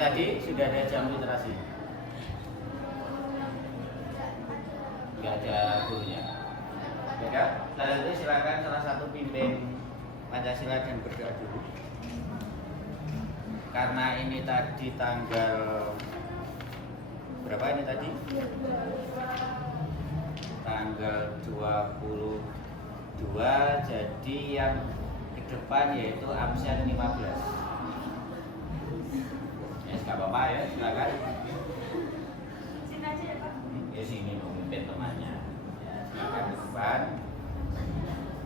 tadi sudah ada jam literasi? Enggak ada gurunya. Beda? Lalu silakan salah satu pimpin Pancasila dan berdoa dulu. Karena ini tadi tanggal berapa ini tadi? Tanggal 22, jadi yang ke depan yaitu absen 15. Ya, nggak apa-apa ya, silakan. Sini aja ya Pak. Ya sini memimpin temannya. Ya, silakan ke depan,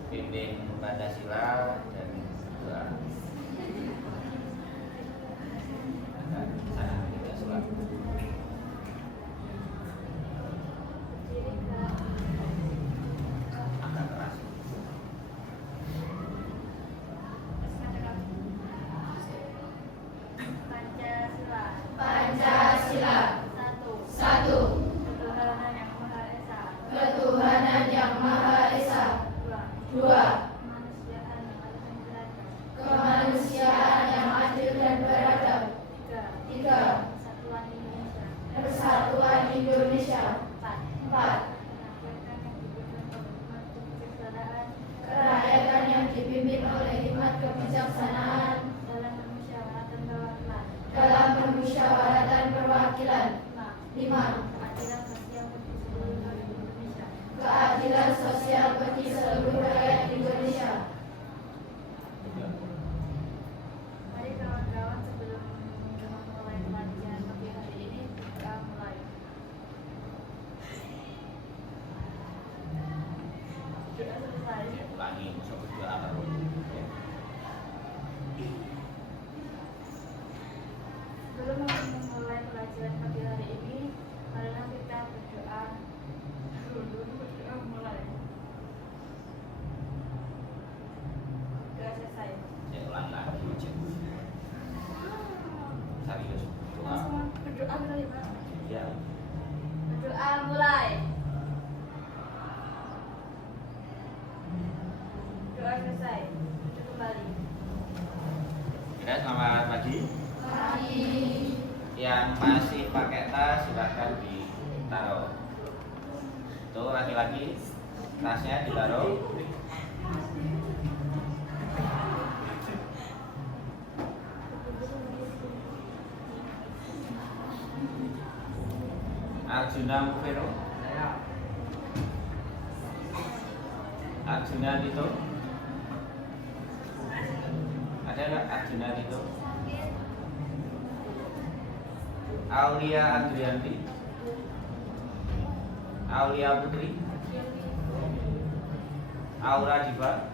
pimpin Pancasila dan doa. Sana kita sholat. Agak keras. Pancasila. Pancasila. Satu. 1. Ketuhanan yang Maha Esa. Ketuhanan yang Maha Esa. 2. 2. Kemanusiaan yang adil dan beradab. 3. 3. Persatuan Indonesia. Persatuan Indonesia. 4. 4. Kerakyatan yang dipimpin oleh hikmat kebijaksanaan dalam permusyawaratan perwakilan. 5. Keadilan sosial bagi seluruh rakyat Indonesia. Mari kawan-kawan, sebelum memulai pelajaran pagi hari ini, kita mulai. Sudah selesai. Ulangi, masuk berdoa terus. Ya. Sebelum memulai pelajaran pagi hari ini, marilah kita berdoa dulu. Berdoa mulai. Doa selesai. Saya ulangi lagi. Serius doa. Langsung berdoa kali Pak. Ya. Berdoa mulai. Doa selesai. Kita kembali. Ya, selamat pagi. Pagi. Yang masih pakai tas silahkan ditaruh. Tuh laki-laki, tasnya ditaruh. Arjuna Mufero. Arjuna Dito. Ada nggak Arjuna Dito? Aulia Andrianti. Aulia Putri. Aura Diva.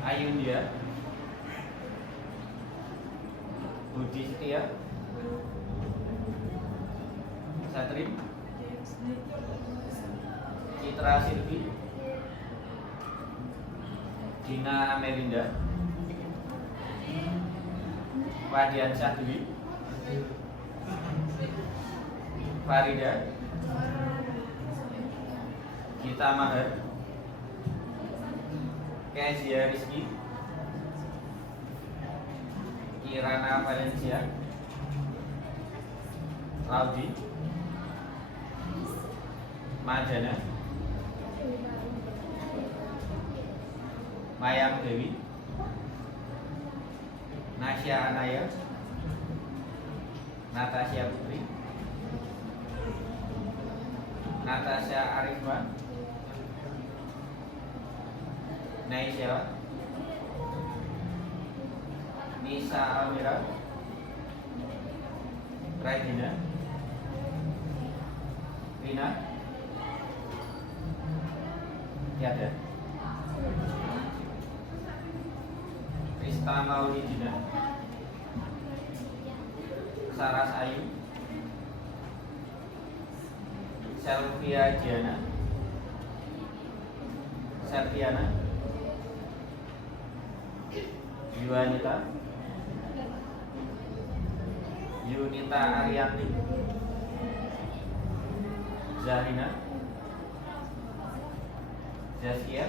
Ayundia. Budi Setia. Satri. Citra Silvi. Dina Amelinda. Fadian Syahdewi. Farida. Gita Maher. Kezia Rizky. Kirana Valencia. Laudi. Madana. Mayang Dewi. Nasya Anaya. Natasha Putri. Natasha Arifma. Naisha. Nisa Almira. Regina. Rina. Tiada. Krista Maulidina. Saras Ayu. Selvia Diana. Selviana. Yuanita. Yunita Arianti. Zarina. Zaskia.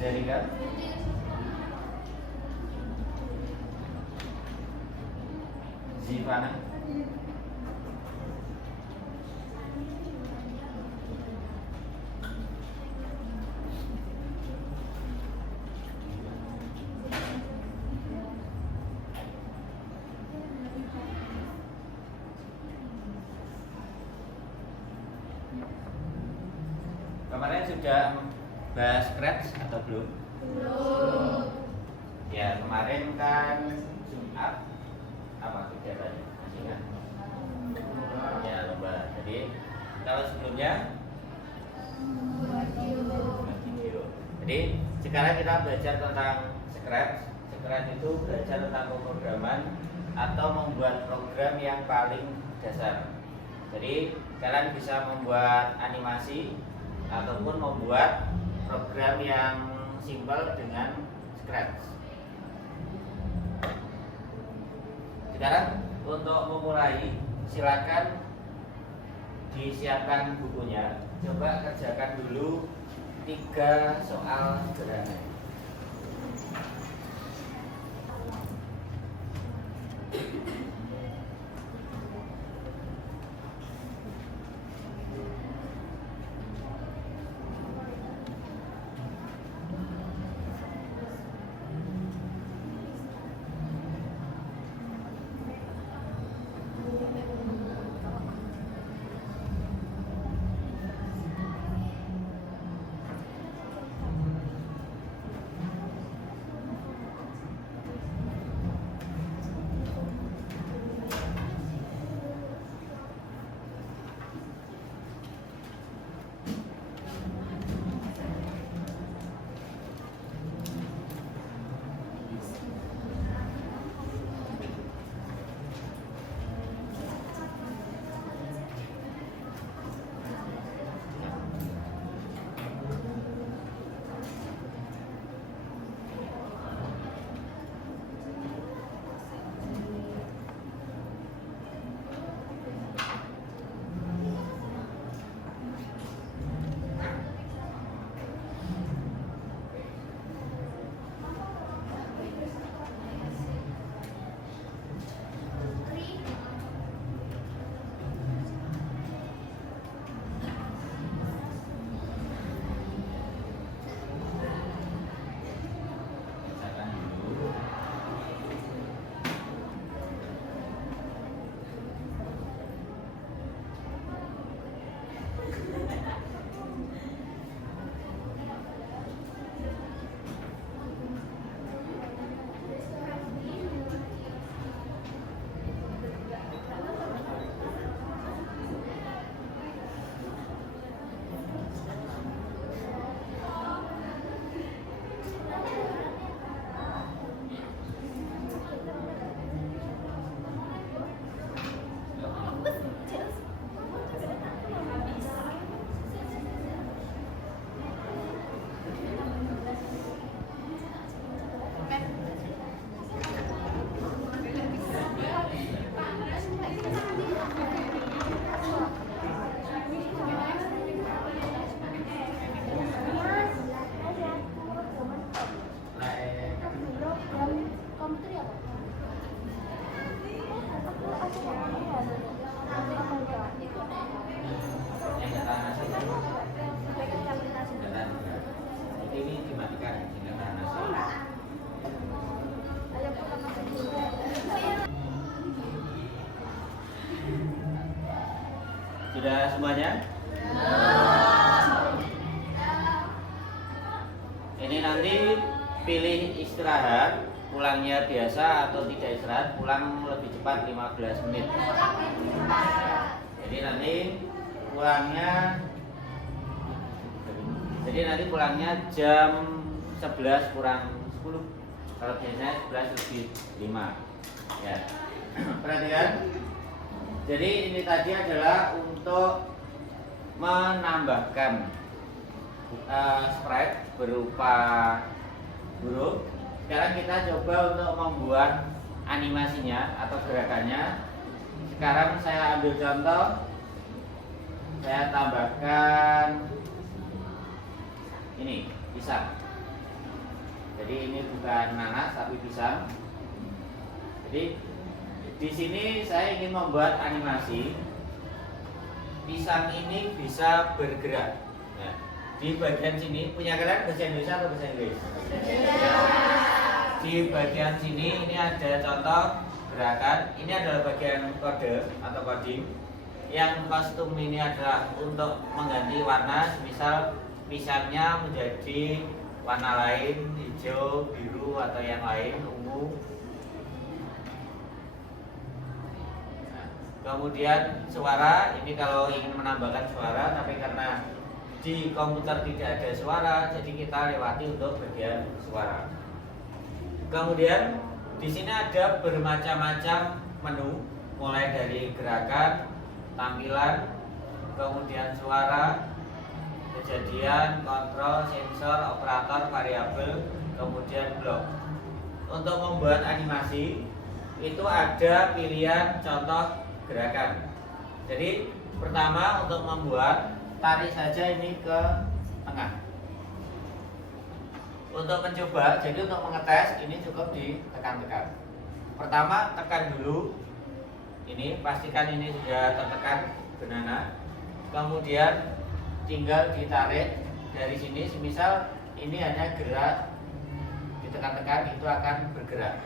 Zerika. Zivana. Kemarin sudah bahas Scratch atau belum? Belum. Ya, kemarin kan Jumat apa kegiatannya? Masih ingat? Ya, lomba. Jadi kalau sebelumnya Buat video. Jadi sekarang kita belajar tentang Scratch. Scratch itu belajar tentang pemrograman atau membuat program yang paling dasar. Jadi kalian bisa membuat animasi ataupun membuat program yang simpel dengan Scratch. Sekarang untuk memulai, silakan disiapkan bukunya. Coba kerjakan dulu 3 soal sederhana. Ini dimatikan dengan nasi. Sudah semuanya? Ini nanti pilih istirahat, pulangnya biasa atau tidak istirahat, pulang lebih cepat 15 menit. Jadi nanti pulangnya jam 11 kurang 10. Kalau biasanya 11 lebih 5. Ya. Perhatikan. Jadi ini tadi adalah untuk menambahkan sprite berupa huruf. Sekarang kita coba untuk membuat animasinya atau gerakannya. Sekarang saya ambil contoh. Saya tambahkan ini pisang. Jadi ini bukan nanas tapi pisang. Jadi di sini saya ingin membuat animasi pisang ini bisa bergerak. Nah, di bagian sini punya kalian bahasa Indonesia atau bahasa Inggris? Di bagian sini ini ada contoh gerakan. Ini adalah bagian kode atau coding. Yang kostum ini adalah untuk mengganti warna, misal pisangnya menjadi warna lain, hijau, biru atau yang lain, ungu. Nah, kemudian suara ini kalau ingin menambahkan suara, tapi karena di komputer tidak ada suara, jadi kita lewati untuk bagian suara. Kemudian di sini ada bermacam-macam menu, mulai dari gerakan, tampilan, kemudian suara, kejadian, kontrol, sensor, operator, variabel, kemudian blok. Untuk membuat animasi itu ada pilihan contoh gerakan. Jadi pertama untuk membuat, tarik saja ini ke tengah. Untuk mencoba, jadi untuk mengetes ini cukup ditekan-tekan. Pertama tekan dulu. Ini pastikan ini sudah tertekan benana. Kemudian tinggal ditarik dari sini. Semisal ini hanya gerak, ditekan-tekan itu akan bergerak.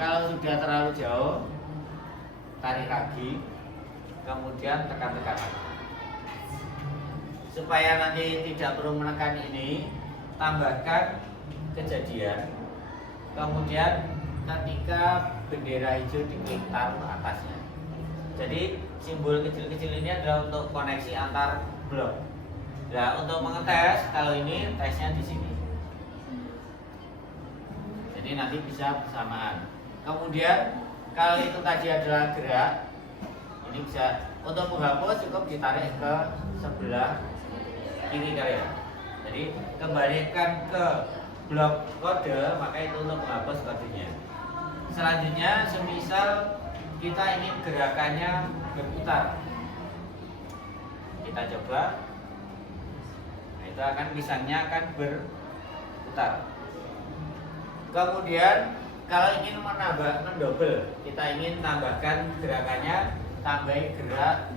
Kalau sudah terlalu jauh, tarik lagi. Kemudian tekan-tekan. Supaya nanti tidak perlu menekan ini, tambahkan kejadian. Kemudian ketika bendera hijau diklik, taruh atasnya. Jadi simbol kecil-kecil ini adalah untuk koneksi antar blok. Nah, untuk mengetes, kalau ini tesnya di sini. Jadi nanti bisa bersamaan. Kemudian kalau itu tadi adalah gerak, ini bisa untuk menghapus cukup ditarik ke sebelah kiri kalian. Jadi kembalikan ke blok kode, maka itu untuk menghapus kodenya. Selanjutnya, semisal kita ingin gerakannya berputar, kita coba. Nah, itu akan pisangnya akan berputar. Kemudian kalau ingin mendobel, kita ingin tambahkan gerakannya, tambahi gerak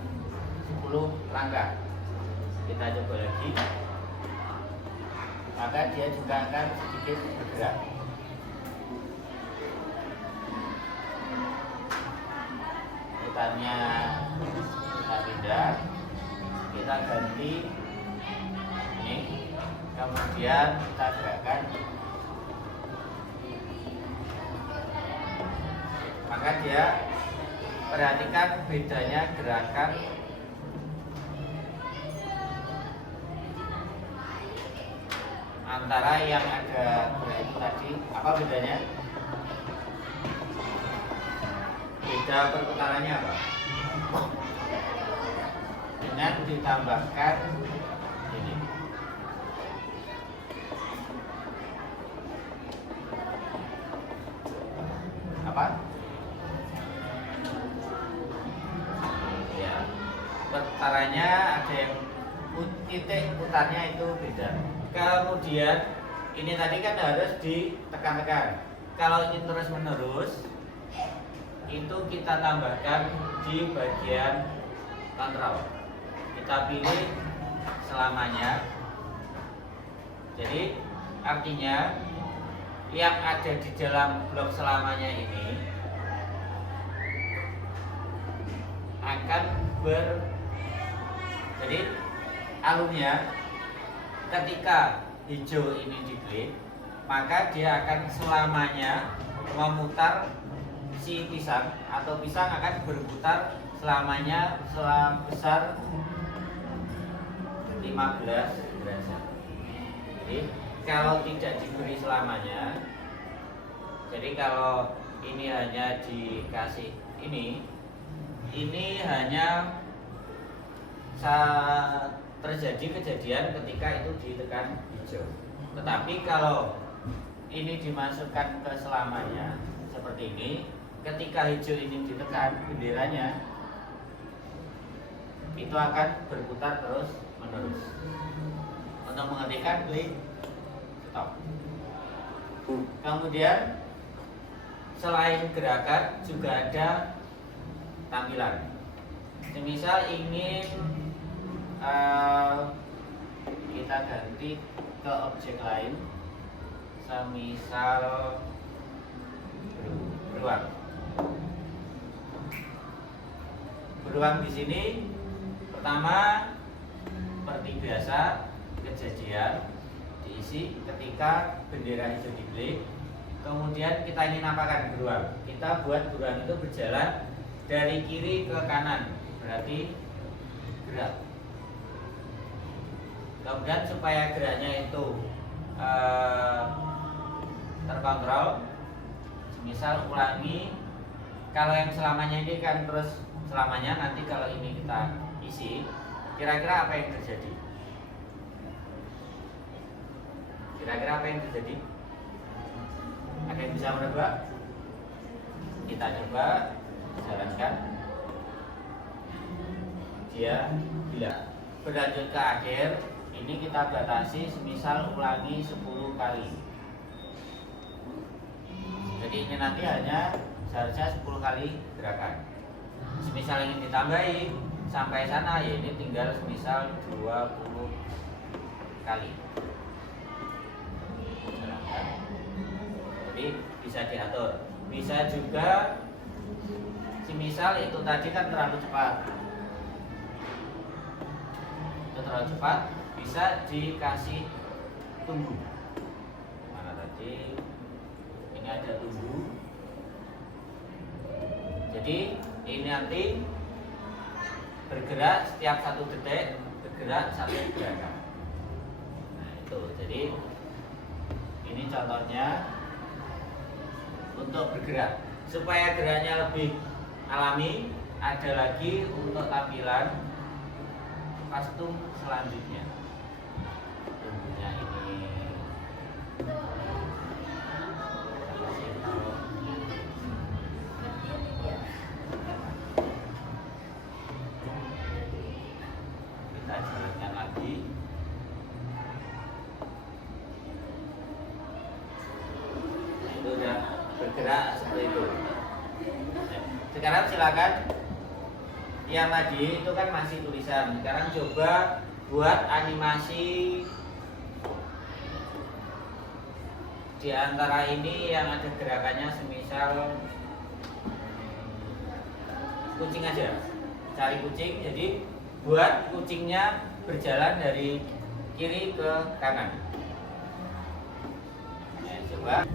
10 langkah. Kita coba lagi, maka dia juga akan sedikit bergerak. Putarnya kita pindah, kita ganti ini, kemudian kita gerakkan, maka dia, perhatikan bedanya gerakan antara yang ada gerak itu tadi. Apa bedanya? Beda perputarannya apa? Dengan ditambahkan ini. Apa? Ya, perputarannya ada yang titik putarnya itu beda. Kemudian ini tadi kan harus ditekan-tekan. Kalau ingin terus menerus, itu kita tambahkan di bagian kontrol. Kita pilih selamanya. Jadi artinya yang ada di dalam blok selamanya ini akan jadi alurnya ketika hijau ini diklik, maka dia akan selamanya memutar si pisang, atau pisang akan berputar selamanya sebesar 15 derajat. Jadi kalau tidak diberi selamanya, jadi kalau ini hanya dikasih ini hanya saat terjadi kejadian ketika itu ditekan hijau. Tetapi kalau ini dimasukkan ke selamanya seperti ini, ketika hijau ini ditekan benderanya, itu akan berputar terus menerus. Untuk menghentikan, klik stop. Kemudian selain gerakan juga ada tampilan. Semisal ingin kita ganti ke objek lain, semisal beruang. Beruang di sini pertama seperti biasa kejadian diisi ketika bendera hijau diklik. Kemudian kita ingin apakan beruang? Kita buat beruang itu berjalan dari kiri ke kanan, berarti gerak. Kemudian supaya geraknya itu terkontrol, misal ulangi. Kalau yang selamanya ini kan terus selamanya, nanti kalau ini kita isi, kira-kira apa yang terjadi? Kira-kira apa yang terjadi? Ada yang bisa menebak? Kita coba jalankan. Dia bilang berlanjut ke akhir. Ini kita batasi semisal ulangi 10 kali. Jadi ini nanti hanya seharusnya 10 kali gerakan. Semisal ingin ditambahi sampai sana, ya ini tinggal semisal 20 kali. Jadi bisa diatur. Bisa juga semisal itu tadi kan terlalu cepat. Itu terlalu cepat, bisa dikasih tunggu. Mana tadi? Ini ada tunggu. Jadi ini nanti bergerak setiap 1 detik, bergerak 1 gerakan. Nah itu, jadi ini contohnya untuk bergerak. Supaya geraknya lebih alami, ada lagi untuk tampilan kostum selanjutnya. Tunggunya ini kita jalankan lagi. Nah, itu udah bergerak seperti itu. Sekarang silakan. Yang tadi itu kan masih tulisan. Sekarang coba buat animasi di antara ini yang ada gerakannya, semisal kucing aja. Cari kucing, jadi buat kucingnya berjalan dari kiri ke kanan. Nah, coba.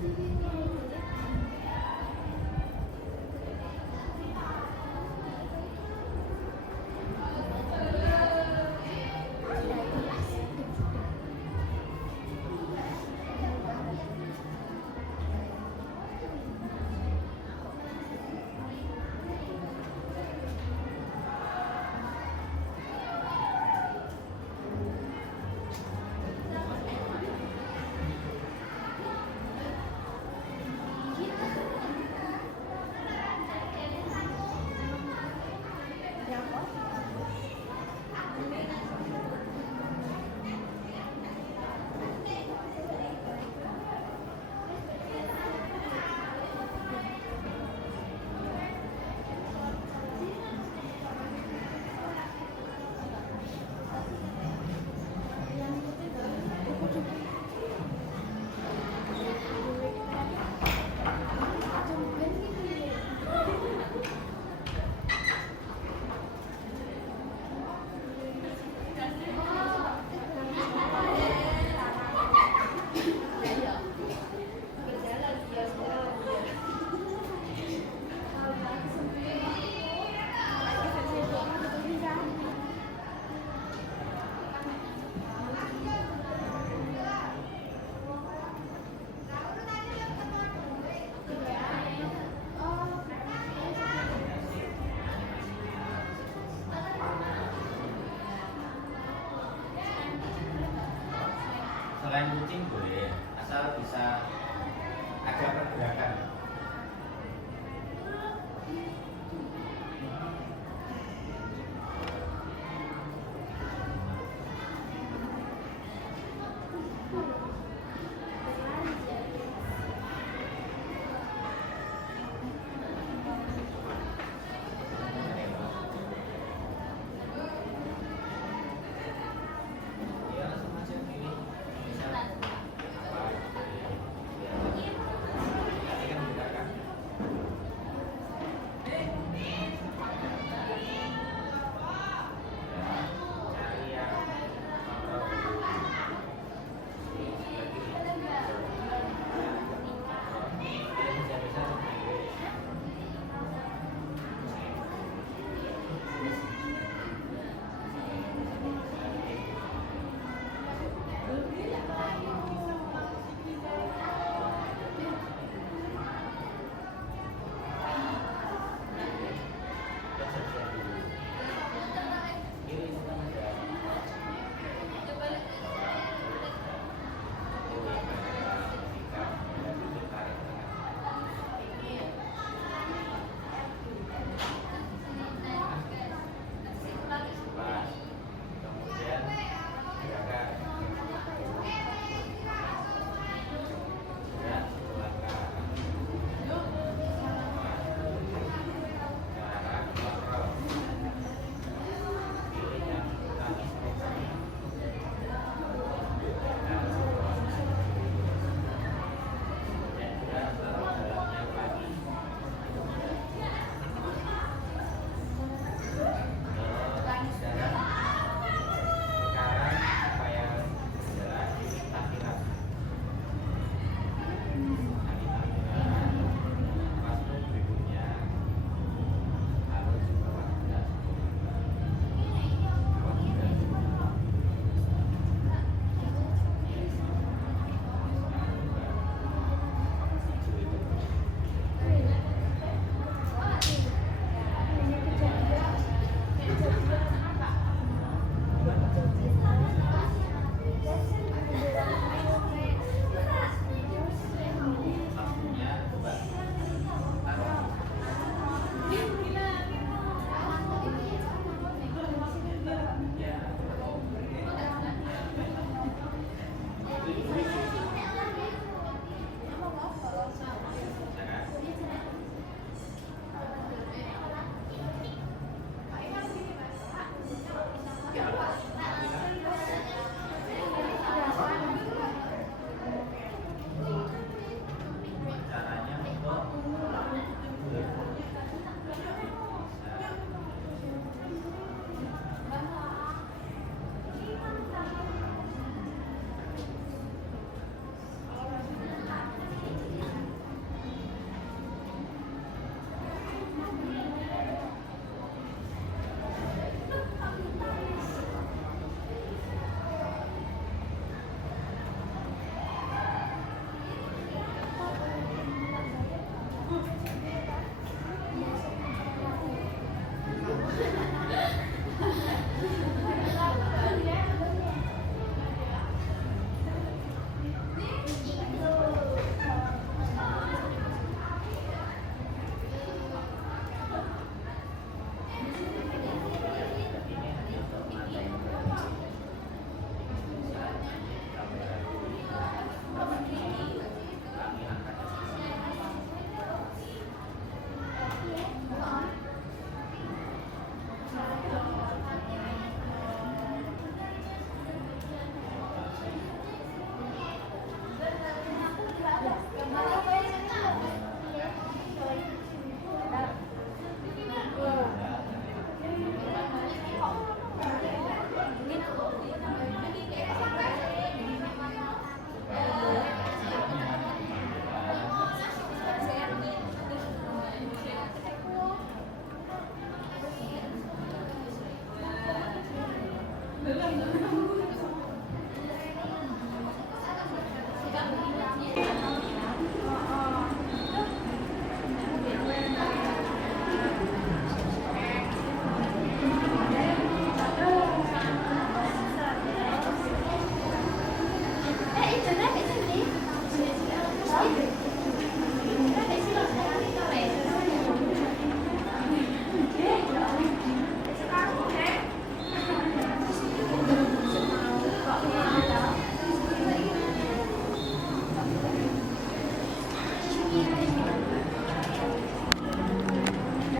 Selain kucing boleh, asal bisa ada pergerakan.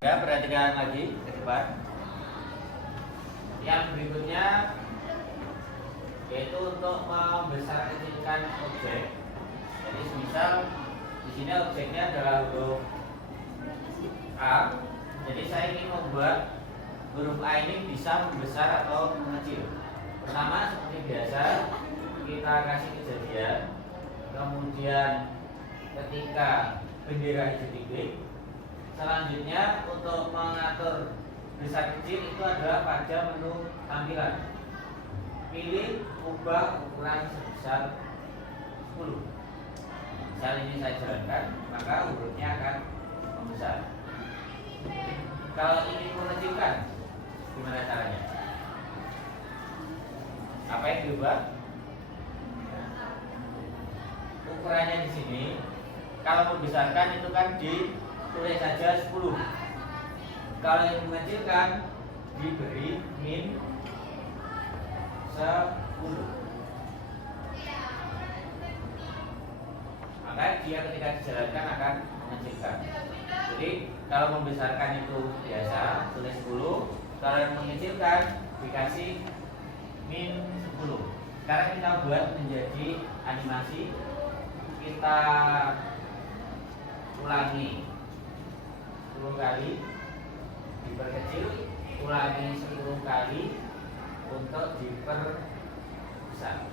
Ya, perhatikan lagi ke depan. Yang berikutnya yaitu untuk membesar kecilkan objek. Jadi misal di sini objeknya adalah huruf A. Jadi saya ingin membuat huruf A ini bisa membesar atau mengecil. Pertama seperti biasa kita kasih kejadian. Kemudian ketika bendera hijau titik. Selanjutnya untuk mengatur besar kecil itu adalah pada menu tampilan. Pilih ubah ukuran sebesar 10. Misal ini saya jalankan, maka hurufnya akan membesar. Kalau ingin mengecilkan, gimana caranya? Apa yang diubah? Ukurannya di sini. Kalau membesarkan itu kan ditulis saja 10. Kalau yang mengecilkan diberi min 10. Maka dia ketika dijalankan akan mengecilkan. Jadi kalau membesarkan itu biasa tulis 10. Kalau yang mengecilkan dikasih min 10. Sekarang kita buat menjadi animasi. Kita ulangi 10 kali, diperkecil, ulangi 10 kali untuk diperbesar.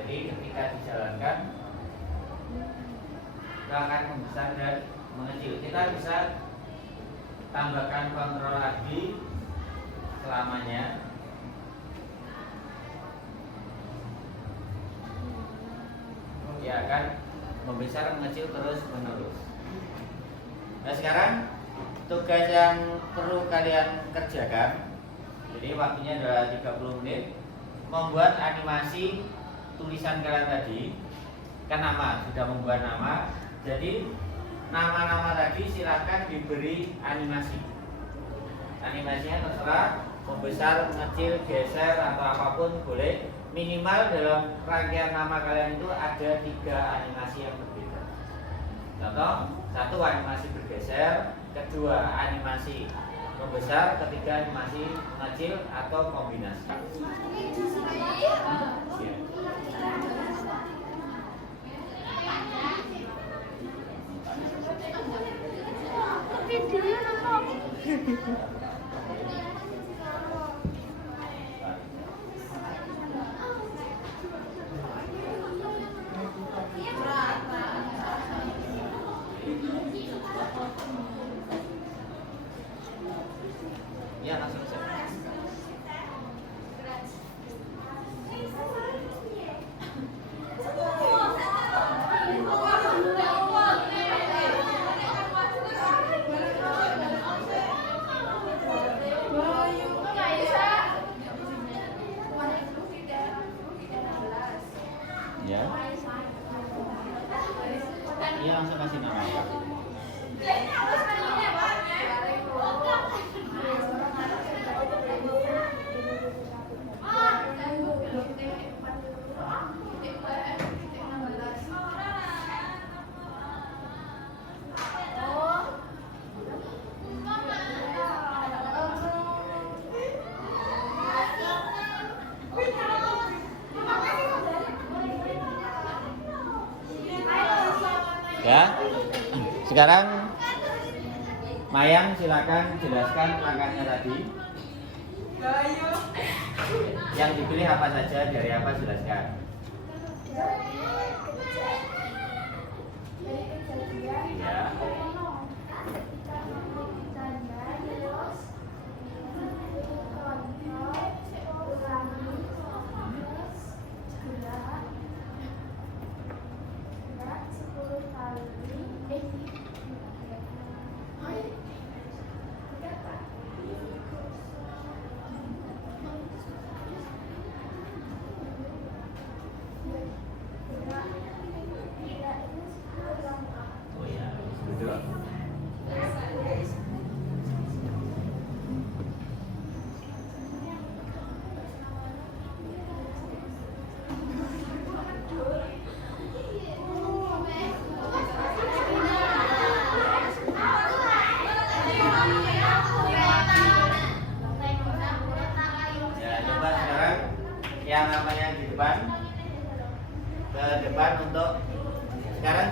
Jadi ketika dijalankan kita akan membesar dan mengecil. Kita bisa tambahkan kontrol lagi selamanya. Dia akan membesar mengecil terus menerus. Nah sekarang tugas yang perlu kalian kerjakan, jadi waktunya adalah 30 menit, membuat animasi tulisan kalian tadi. Kan nama, sudah membuat nama. Jadi nama-nama tadi silakan diberi animasi. Animasinya terserah, membesar, mengecil, geser atau apapun boleh. Minimal dalam rangkaian nama kalian itu ada 3 animasi yang berbeda. Contoh, 1 animasi bergeser, 2 animasi membesar, 3 animasi mengecil atau kombinasi. Ya, langsung saja. Ya. Iya, langsung kasih nama. Ya. Sekarang Mayang silakan jelaskan langkahnya tadi. Yang dipilih apa saja, dari apa jelaskan. Ya.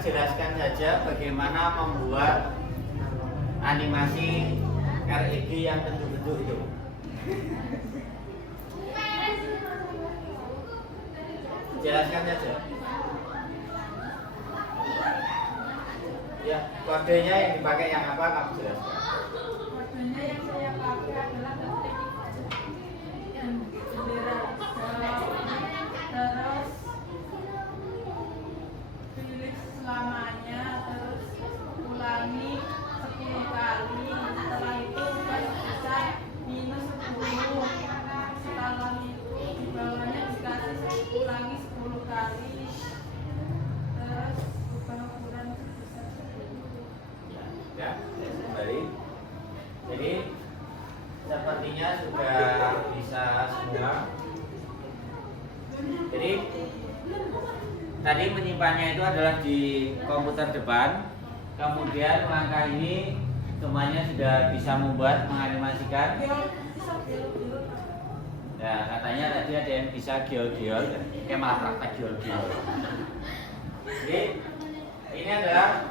jelaskan saja bagaimana membuat animasi REG yang bentuk-bentuk itu. Jelaskan saja. Ya, kodenya yang dipakai yang apa kamu jelaskan. Kodenya yang saya pakai adalah ketik bendera terus pilih selamanya, terus ulangi 10 kali. Setelah itu bisa minus 10. Setelah itu di bawahnya dikasih ulangi 10 kali. Terus ubah ukuran sebesar 10. Ya, kembali. Jadi sepertinya sudah bisa semua. Jadi tadi menyimpannya itu adalah di komputer depan. Kemudian langkah ini semuanya sudah bisa membuat menganimasikan. Ya, katanya tadi ada yang bisa giol-giol, kayak malah praktek giol-giol. Jadi ini adalah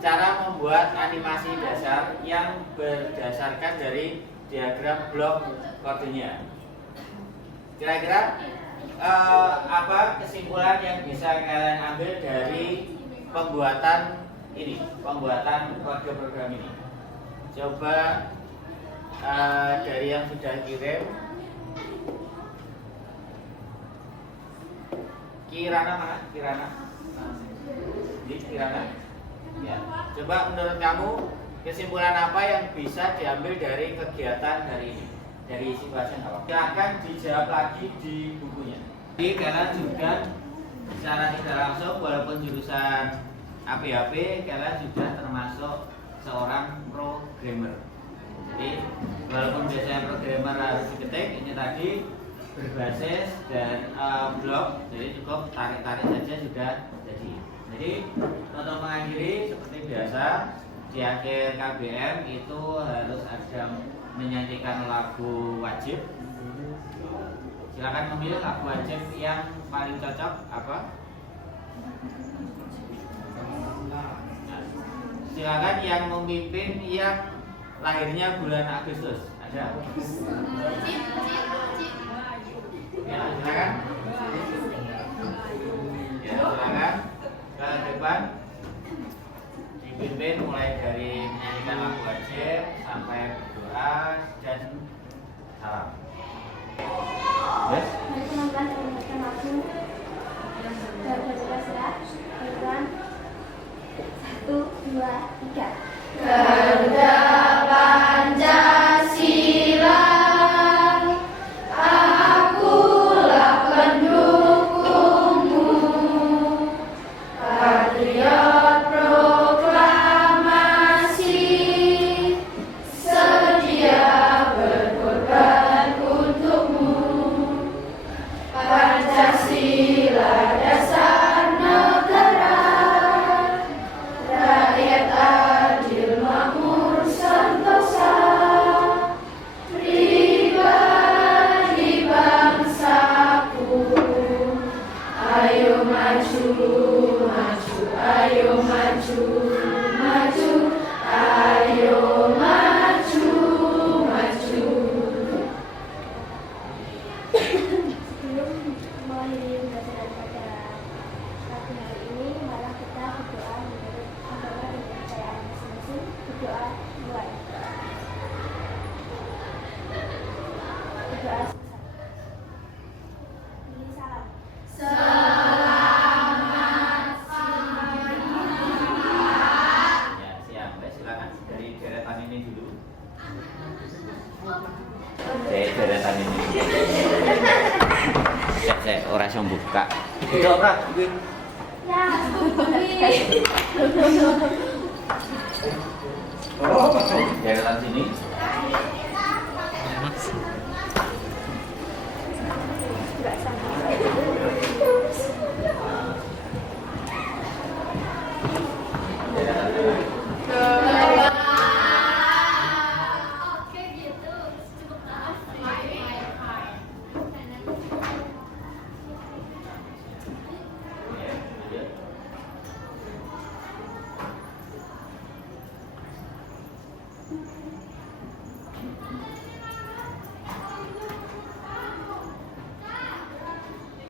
cara membuat animasi dasar yang berdasarkan dari diagram blok kodenya. Kira-kira apa kesimpulan yang bisa kalian ambil dari pembuatan ini, pembuatan kode program ini? Coba dari yang sudah kirim. Kirana mana? Kirana? Di Kirana? Ya. Coba menurut kamu kesimpulan apa yang bisa diambil dari kegiatan hari ini? Dari situasi apa? Silahkan dijawab lagi di bukunya. Jadi kalian juga secara tidak langsung walaupun jurusan APHP kalian sudah termasuk seorang programmer. Jadi walaupun biasanya programmer harus diketik, ini tadi berbasis dan blok, jadi cukup tarik-tarik saja sudah jadi. Jadi untuk mengakhiri seperti biasa di akhir KBM itu harus ada menyanyikan lagu wajib. Silakan memilih lagu wajib yang paling cocok apa? Silakan yang memimpin yang lahirnya bulan Agustus. Ada? Ya, silakan. Ya, silakan ke depan. Dipimpin mulai dari menyanyikan lagu wajib sampai berdoa dan salam. Yes. Mari teman-teman mendengarkan lagu dan berdoa. Teman-teman, 1, 2, 3. Garuda Pancasila, akulah pendukungmu, patriot proklamasi, sedia berkorban untukmu. Pancasila dasar negara, rakyat adil makmur sentosa, pribadi bangsaku. Ayo maju, maju, ayo maju, maju, ayo maju, maju. Sebelum mengakhiri pembelajaran pada pagi hari ini, mari kita berdoa menurut agama dan kepercayaan masing-masing. Berdoa mulai. Berdoa ini salam. Ya, siap. Baik, silakan dari deretan ini dulu. Dari deretan ini. Saya orang yang buka. Itu ora kuwi. Ya, Deretan sini.